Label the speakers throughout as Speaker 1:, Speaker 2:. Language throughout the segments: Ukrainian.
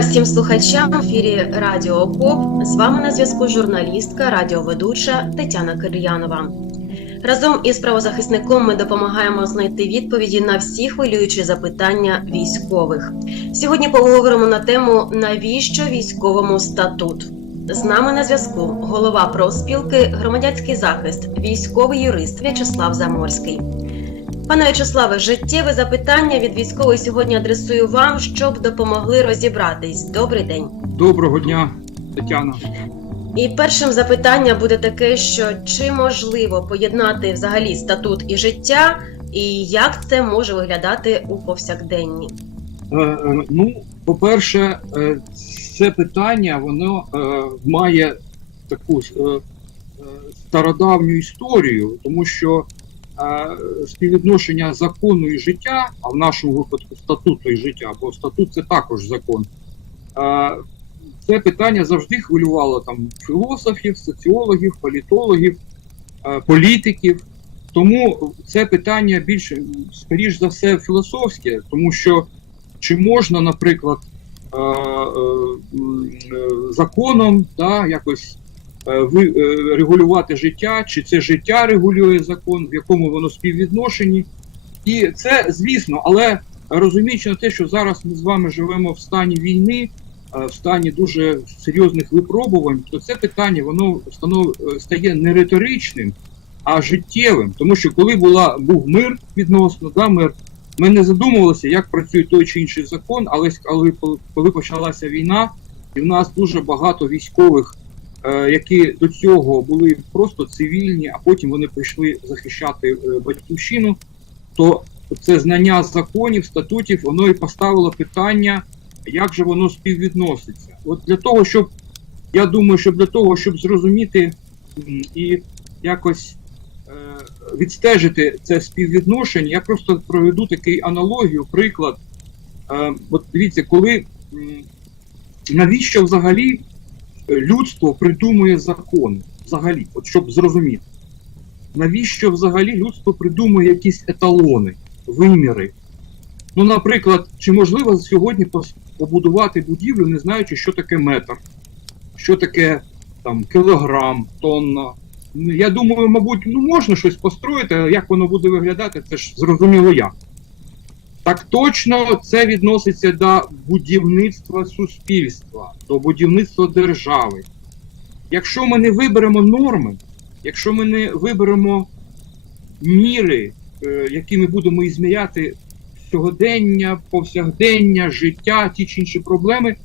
Speaker 1: всім слухачам в ефірі Радіо ОКОП. З вами на зв'язку журналістка, радіоведуча Тетяна Кир'янова. Разом із правозахисником ми допомагаємо знайти відповіді на всі хвилюючі запитання військових. Сьогодні поговоримо на тему навіщо військовому статут. З нами на зв'язку голова профспілки Громадянський захист, військовий юрист В'ячеслав Заморський. Пане В'ячеславе, життєве запитання від військової сьогодні адресую вам, щоб допомогли розібратись. Добрий день.
Speaker 2: Доброго дня, Тетяна.
Speaker 1: І першим запитання буде таке, що чи можливо поєднати взагалі статут і життя, і як це може виглядати у повсякденні?
Speaker 2: Е, е, ну, по-перше, е, це питання воно е, має таку е, е, стародавню історію, тому що співвідношення закону і життя, а в нашому випадку статуту і життя, бо статут це також закон. Це питання завжди хвилювало там філософів, соціологів, політологів, політиків. Тому це питання більше, скоріш за все, філософське, тому що чи можна, наприклад, е, е, законом да, якось регулювати життя, чи це життя регулює закон, в якому воно співвідношенні. І це, звісно, але розуміючи на те, що зараз ми з вами живемо в стані війни, е, в стані дуже серйозних випробувань, то це питання воно станов, е, стає не риторичним, а життєвим. Тому що коли була був мир відносно, да, мир, ми не задумувалися, як працює той чи інший закон, але коли, коли почалася війна, і в нас дуже багато військових, е, які до цього були просто цивільні, а потім вони прийшли захищати е, батьківщину, то це знання законів, статутів, воно і поставило питання, як же воно співвідноситься. От для того, щоб я думаю, що для того, щоб зрозуміти і якось е, відстежити це співвідношення, я просто проведу такий аналогію, приклад. Е, от дивіться, коли навіщо взагалі е, людство придумує закони? Взагалі, от щоб зрозуміти, навіщо взагалі людство придумує якісь еталони, виміри? Ну, наприклад, чи можливо сьогодні побудувати будівлю, не знаючи, що таке метр, що таке там кілограм, тонна. Ну, Я думаю, мабуть, ну можна щось построїти, але як воно буде виглядати, це ж зрозуміло як. Так точно це відноситься до будівництва суспільства, до будівництва держави. Якщо ми не виберемо норми, якщо ми не виберемо міри, е, які ми будемо ізміряти сьогодення, повсякдення, життя, ті чи інші проблеми,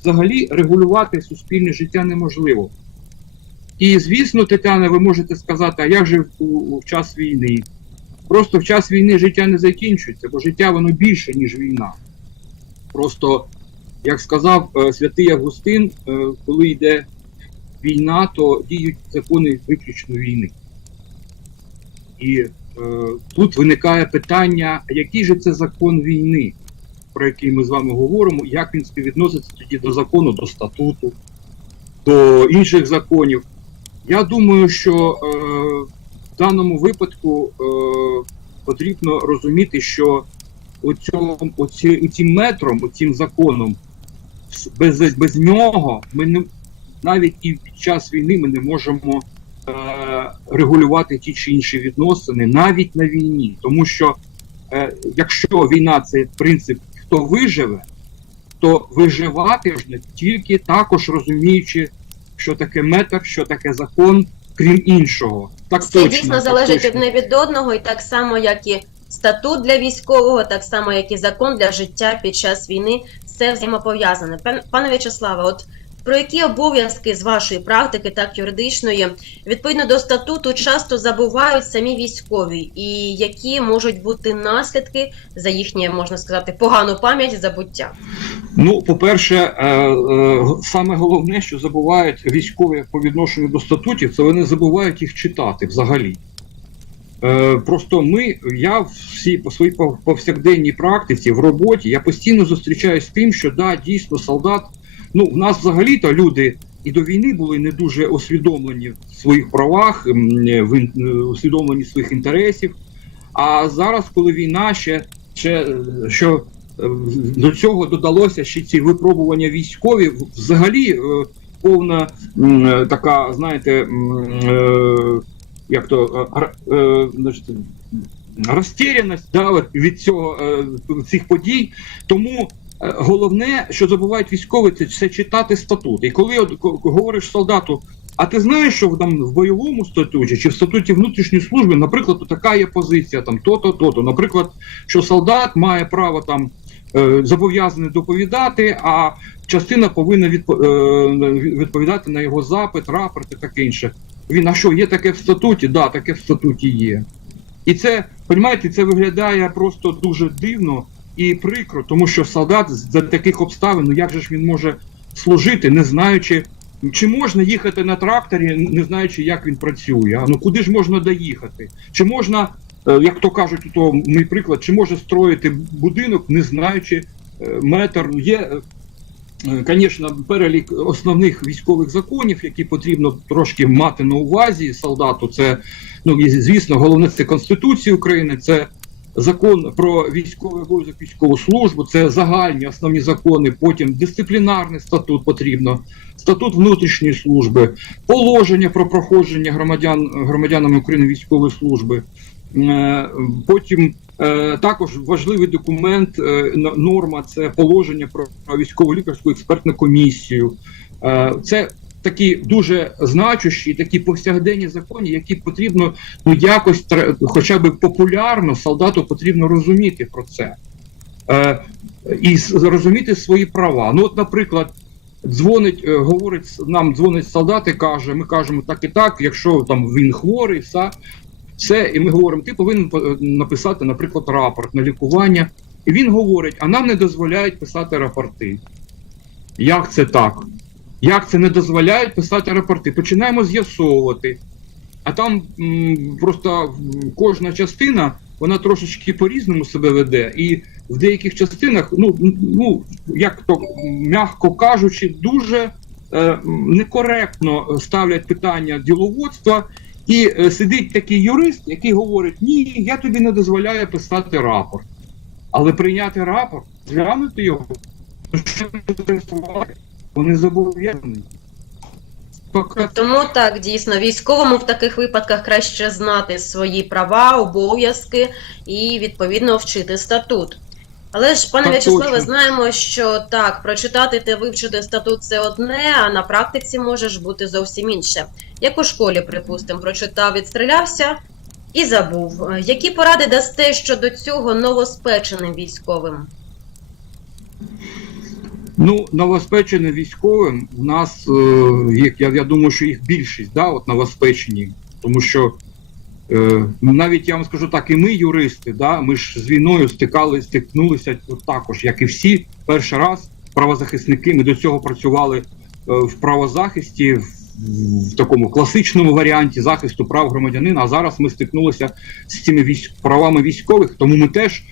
Speaker 2: взагалі регулювати суспільне життя неможливо. І звісно, Тетяна, ви можете сказати, а як же в, в час війни? Просто в час війни життя не закінчується, бо життя воно більше, ніж війна. Просто, як сказав е, святий Августин, е, коли йде війна, то діють закони виключно війни. І е, тут виникає питання, який же це закон війни, про який ми з вами говоримо, як він співвідноситься тоді до закону, до статуту, до інших законів. Я думаю, що е, в даному випадку е, потрібно розуміти, що оцьому, оці, цим метром, цим законом, без, без нього ми не навіть і під час війни ми не можемо е, регулювати ті чи інші відносини, навіть на війні. Тому що е, якщо війна це принцип, хто виживе, то виживати можна тільки також розуміючи, що таке метр, що таке закон, крім іншого. Так
Speaker 1: Це
Speaker 2: точно,
Speaker 1: дійсно
Speaker 2: так
Speaker 1: залежить
Speaker 2: точно.
Speaker 1: одне від одного, і так само, як і статут для військового, так само, як і закон для життя під час війни. Все взаємопов'язане. Пан- Пане В'ячеславе, от про які обов'язки з вашої практики, так юридичної, відповідно до статуту, часто забувають самі військові, і які можуть бути наслідки за їхнє, можна сказати, погану пам'ять забуття?
Speaker 2: Ну, по-перше, е, е, саме головне, що забувають військові по відношенню до статутів, це вони забувають їх читати взагалі. Е, Просто ми, я всі по своїй повсякденній практиці в роботі, я постійно зустрічаюсь з тим, що да, дійсно солдат. Ну, в нас взагалі-то люди і до війни були не дуже усвідомлені в своїх правах, в е, усвідомлені своїх інтересів. А зараз, коли війна ще, ще е, що е, до цього додалося ще ці випробування військові. Взагалі, повна така, знаєте, як то розтіряність да, від цього цих подій. Тому головне, що забувають військові, це, це читати статут. І коли от, говориш солдату, а ти знаєш, що там в бойовому статуті чи в статуті внутрішньої служби, наприклад, така є позиція, там то-то, то-то. Наприклад, що солдат має право там е, зобов'язаний доповідати, а частина повинна е, відповідати на його запит, рапорт і таке інше. Він, а що, є таке в статуті? Да, таке в статуті є. І це, розумієте, це виглядає просто дуже дивно і прикро, тому що солдат за таких обставин, ну як же ж він може служити, не знаючи, чи можна їхати на тракторі, не знаючи, як він працює. А? Ну куди ж можна доїхати? Чи можна, е, як то кажуть, то мій приклад, чи може строїти будинок, не знаючи е, метр? Є, е, звісно, перелік основних військових законів, які потрібно трошки мати на увазі солдату. Це ну і звісно, головне це Конституція України, це закон про військовий обов'язок, військову службу, це загальні основні закони. Потім дисциплінарний статут потрібно, статут внутрішньої служби, положення про проходження громадян громадянами України військової служби. Е, Потім е, також важливий документ, е, норма це положення про про військово лікарську експертну комісію. Це такі дуже значущі, такі повсякденні закони, які потрібно ну якось хоча б популярно солдату потрібно розуміти про це. Е, і зрозуміти свої права. Ну, от, наприклад, дзвонить, е, говорить нам дзвонить солдат і каже: ми кажемо так і так, якщо там він хворий, все, все, і ми говоримо, ти повинен написати, наприклад, рапорт на лікування. І він говорить: а нам не дозволяють писати рапорти. Як це так? Як це не дозволяють писати рапорти? Починаємо з'ясовувати. А там м, просто кожна частина вона трошечки по-різному себе веде, і в деяких частинах, ну, ну як то м'яко кажучи, дуже е, некоректно ставлять питання діловодства, і е, сидить такий юрист, який говорить: Ні, я тобі не дозволяю писати рапорт. Але прийняти рапорт, зглянути його, ну, що з'ясувати, вони зобов'язані. Поки
Speaker 1: Тому так дійсно військовому в таких випадках краще знати свої права, обов'язки і відповідно вчити статут. Але ж, пане В'ячеславе, знаємо, що так, прочитати та вивчити статут це одне, а на практиці може ж бути зовсім інше. Як у школі, припустимо, прочитав, відстрілявся і забув. Які поради дасте щодо цього новоспеченим військовим?
Speaker 2: Ну, новоспеченим військовим у нас е, їх, я, я думаю, що їх більшість, да, от новоспечені, тому що е, навіть я вам скажу так, і ми, юристи, да, ми ж з війною стикали, стикнулися також, як і всі, перший раз правозахисники. Ми до цього працювали е, в правозахисті в, такому класичному варіанті захисту прав громадянина. А зараз ми стикнулися з цими військ, правами військових, тому ми теж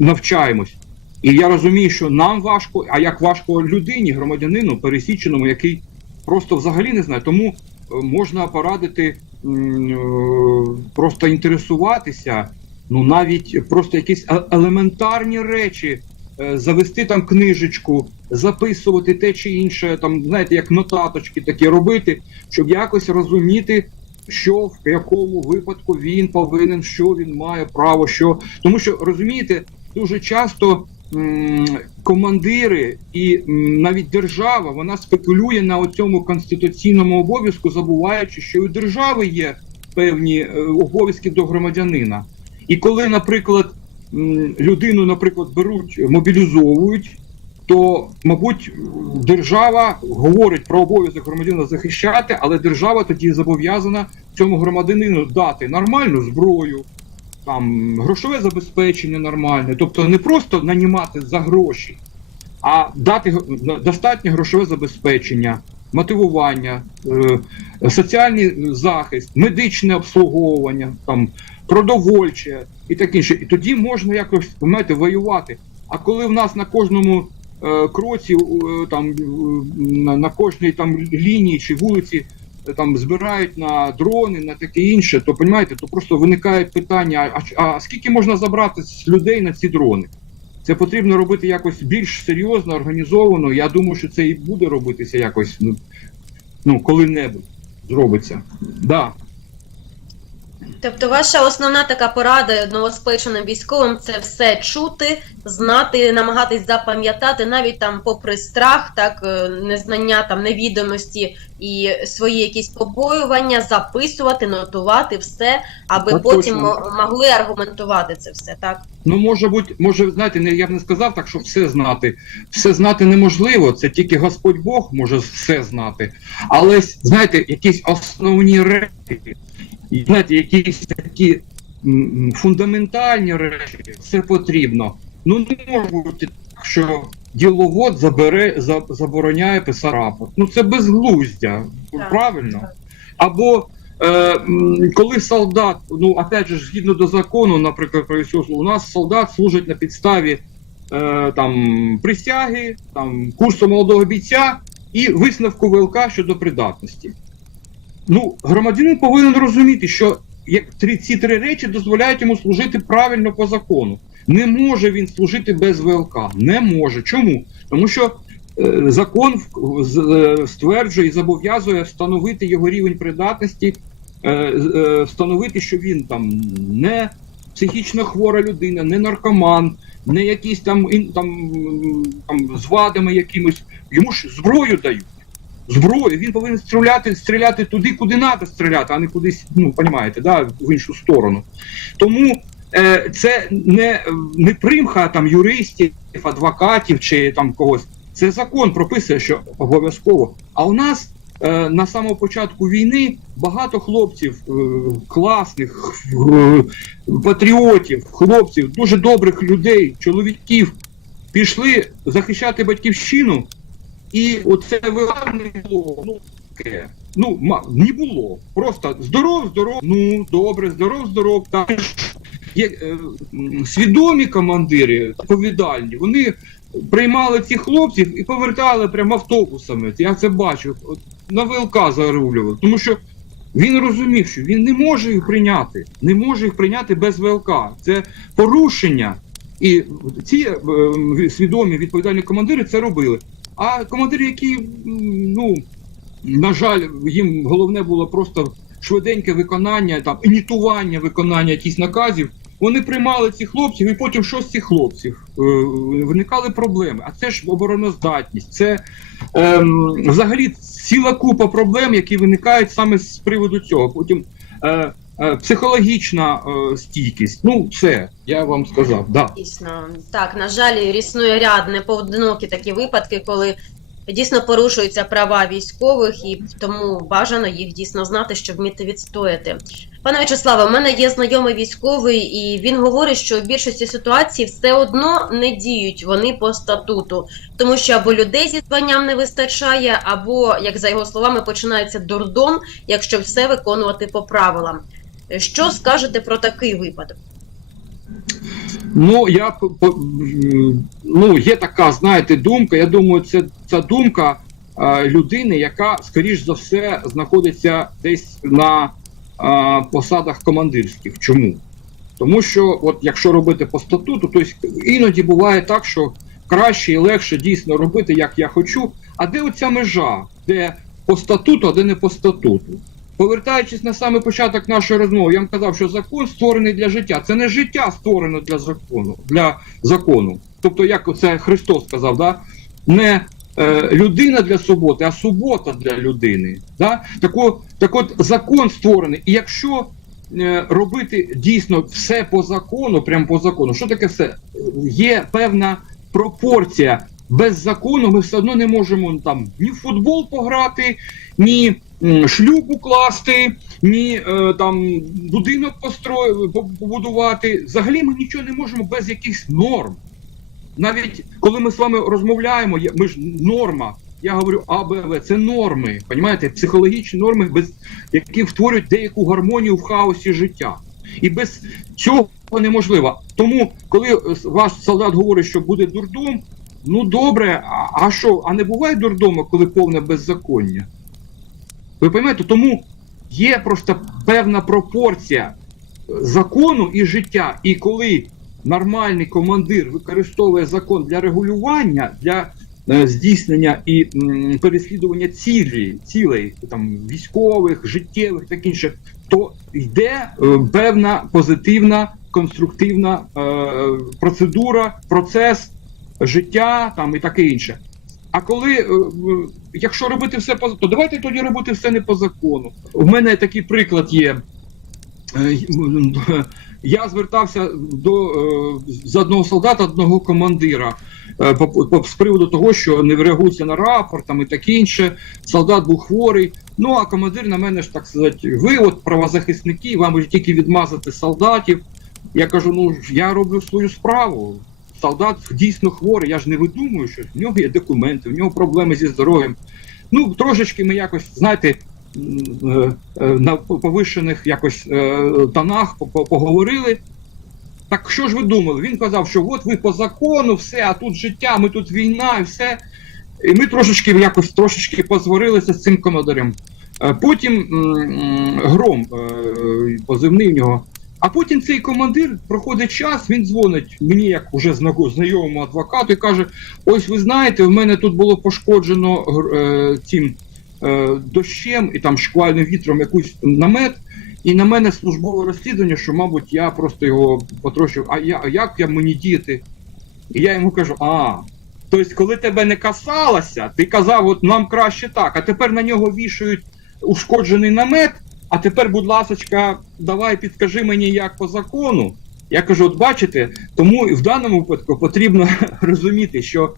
Speaker 2: навчаємось. І я розумію, що нам важко, а як важко людині, громадянину, пересіченому, який просто взагалі не знає. Тому е, можна порадити е, просто інтересуватися, ну навіть просто якісь е- елементарні речі, завести там книжечку, записувати те чи інше, там, знаєте, як нотаточки такі робити, щоб якось розуміти. Що в якому випадку він повинен, що він має право, що тому, що розумієте, дуже часто командири і навіть держава вона спекулює на цьому конституційному обов'язку, забуваючи, що у держави є певні е, обов'язки до громадянина. І коли, наприклад, людину, наприклад, беруть, мобілізовують, то, мабуть, держава говорить про обов'язок громадянина захищати, але держава тоді зобов'язана цьому громадянину дати нормальну зброю, там грошове забезпечення нормальне, тобто не просто нанімати за гроші, а дати достатнє грошове забезпечення, мотивування, е, соціальний захист, медичне обслуговування, там продовольче і таке інше. І тоді можна якось знаєте, воювати. А коли в нас на кожному е, кроці, е, там на, кожній там лінії чи вулиці там збирають на дрони, на таке інше, то понімаєте, то просто виникає питання: а, а скільки можна забрати з людей на ці дрони? Це потрібно робити якось більш серйозно, організовано. Я думаю, що це і буде робитися якось ну, ну коли-небудь зробиться. Да.
Speaker 1: Тобто, ваша основна така порада новоспеченим військовим це все чути, знати, намагатись запам'ятати, навіть там, попри страх, так е, незнання там невідомості і свої якісь побоювання, записувати, нотувати все, аби
Speaker 2: Так
Speaker 1: потім
Speaker 2: точно.
Speaker 1: могли аргументувати це все, так?
Speaker 2: Ну, може бути, може, знаєте, не я б не сказав так, що все знати. Все знати неможливо, це тільки Господь Бог може все знати. Але знаєте, якісь основні речі, і, знаєте, якісь такі фундаментальні речі, це потрібно. Ну не може бути так, що діловод забере, забороняє писати рапорт. Ну це безглуздя,
Speaker 1: Так.
Speaker 2: правильно? Або е, коли солдат, ну опять же, згідно до закону, наприклад, про у нас солдат служить на підставі е, там присяги, там курсу молодого бійця і висновку ВЛК щодо придатності. Ну, громадянин повинен розуміти, що як три, ці три речі дозволяють йому служити правильно по закону. Не може він служити без ВЛК. Не може. Чому? Тому що е, закон е, стверджує і зобов'язує встановити його рівень придатності, е, е, встановити, що він там не психічно хвора людина, не наркоман, не якийсь там, ін- там, там з вадами якимось. Йому ж зброю дають. Зброю, він повинен стріляти, стріляти туди, куди треба стріляти, а не кудись, ну, розумієте, да, в іншу сторону. Тому е, це не, не примха там юристів, адвокатів чи там когось. Це закон прописує, що обов'язково. А у нас е, на самому початку війни багато хлопців е, класних, е, патріотів, хлопців, дуже добрих людей, чоловіків пішли захищати батьківщину, і оце ВЛК не було. Ну, таке. Ну, не було. Просто здоров, здоров, ну добре, здоров, здоров. Там є е, свідомі командири, відповідальні, вони приймали цих хлопців і повертали прямо автобусами. Я це бачу. На ВЛК зарулювали. Тому що він розумів, що він не може їх прийняти, не може їх прийняти без ВЛК. Це порушення. І ці е, свідомі відповідальні командири це робили. А командири, які, ну, на жаль, їм головне було просто швиденьке виконання, там, імітування виконання якихось наказів, вони приймали цих хлопців, і потім що з цих хлопців? Е, виникали проблеми. А це ж обороноздатність, це ем, взагалі ціла купа проблем, які виникають саме з приводу цього. Потім е, е, психологічна е, стійкість. Ну, все, я вам сказав. Да.
Speaker 1: Дійсно, так, на жаль, існує ряд непоодинокі такі випадки, коли дійсно порушуються права військових, і тому бажано їх дійсно знати, щоб вміти відстояти. Пане Вячеславе, у мене є знайомий військовий, і він говорить, що в більшості ситуацій все одно не діють вони по статуту, тому що або людей зі званням не вистачає, або, як за його словами, починається дурдом, якщо все виконувати по правилам. Що скажете про такий випадок?
Speaker 2: Ну, я ну, є така, знаєте, думка. Я думаю, це ця думка е, людини, яка, скоріш за все, знаходиться десь на е, посадах командирських. Чому? Тому що, от якщо робити по статуту, то іноді буває так, що краще і легше дійсно робити, як я хочу. А де оця межа? Де по статуту, а де не по статуту? Повертаючись на саме початок нашої розмови, я вам казав, що закон створений для життя. Це не життя створено для закону, для закону. Тобто, як це Христос сказав, да? не е, людина для суботи, а субота для людини. Да? Так, от, так от закон створений. І якщо е, робити дійсно все по закону, прямо по закону, що таке все? Є певна пропорція. Без закону ми все одно не можемо там ні в футбол пограти, ні шлюб укласти, ні е, там будинок постро... побудувати. Взагалі ми нічого не можемо без якихось норм. Навіть коли ми з вами розмовляємо, ми ж норма. Я говорю А, це норми, понімаєте, психологічні норми, без які створюють деяку гармонію в хаосі життя. І без цього неможливо. Тому, коли е, ваш солдат говорить, що буде дурдом, ну добре, а, що? А не буває дурдому, коли повне беззаконня? Ви розумієте? Тому є просто певна пропорція закону і життя. І коли нормальний командир використовує закон для регулювання, для е, здійснення і переслідування цілей, цілей там військових, життєвих, так інше, то йде е, певна позитивна, конструктивна е, процедура, процес життя там і таке інше. А коли, е, е, якщо робити все по то давайте тоді робити все не по закону. У мене такий приклад є. Е, Я звертався до з одного солдата, одного командира по, з приводу того, що не реагується на рапорт там і таке інше. Солдат був хворий. Ну а командир на мене ж так сказати, ви от правозахисники, вам тільки відмазати солдатів. Я кажу, ну я роблю свою справу. Солдат дійсно хворий, я ж не видумую, що в нього є документи, в нього проблеми зі здоров'ям. Ну, трошечки ми якось, знаєте, е, е, на повищених якось е, тонах по- по- поговорили. Так що ж ви думали? Він казав, що от ви по закону, все, а тут життя, ми тут війна і все. І ми трошечки якось трошечки позварилися з цим комодарем. Потім гром, позивний в нього. А потім цей командир проходить час, він дзвонить мені, як уже знайомому адвокату, і каже: Ось ви знаєте, в мене тут було пошкоджено е, цим е, дощем і там шквальним вітром якийсь намет. І на мене службове розслідування, що, мабуть, я просто його потрощив. А я, як я мені діяти? І я йому кажу: а, тобто, коли тебе не касалося, ти казав, от нам краще так, а тепер на нього вішають ушкоджений намет, а тепер, будь ласочка, давай підкажи мені, як по закону. Я кажу, от бачите, тому в даному випадку потрібно розуміти, що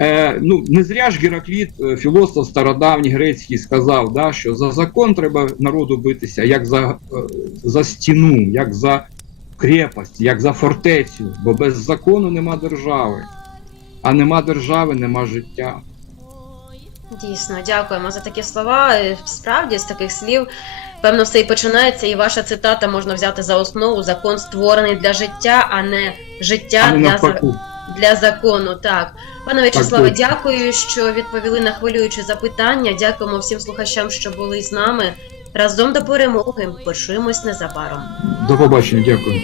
Speaker 2: е, ну, не зря ж Геракліт, е, філософ стародавній грецький, сказав, да, що за закон треба народу битися, як за, е, за стіну, як за крепость, як за фортецю, бо без закону нема держави, а нема держави, нема життя.
Speaker 1: Дійсно, дякуємо за такі слова. Е, Справді, з таких слів, певно, все і починається, і ваша цитата можна взяти за основу. Закон створений для життя, а не життя
Speaker 2: А не
Speaker 1: для, за- для закону. Так, пане В'ячеславе, дякую, що відповіли на хвилюючі запитання. Дякуємо всім слухачам, що були з нами. Разом до перемоги. Почуємось незабаром.
Speaker 2: До побачення, дякую.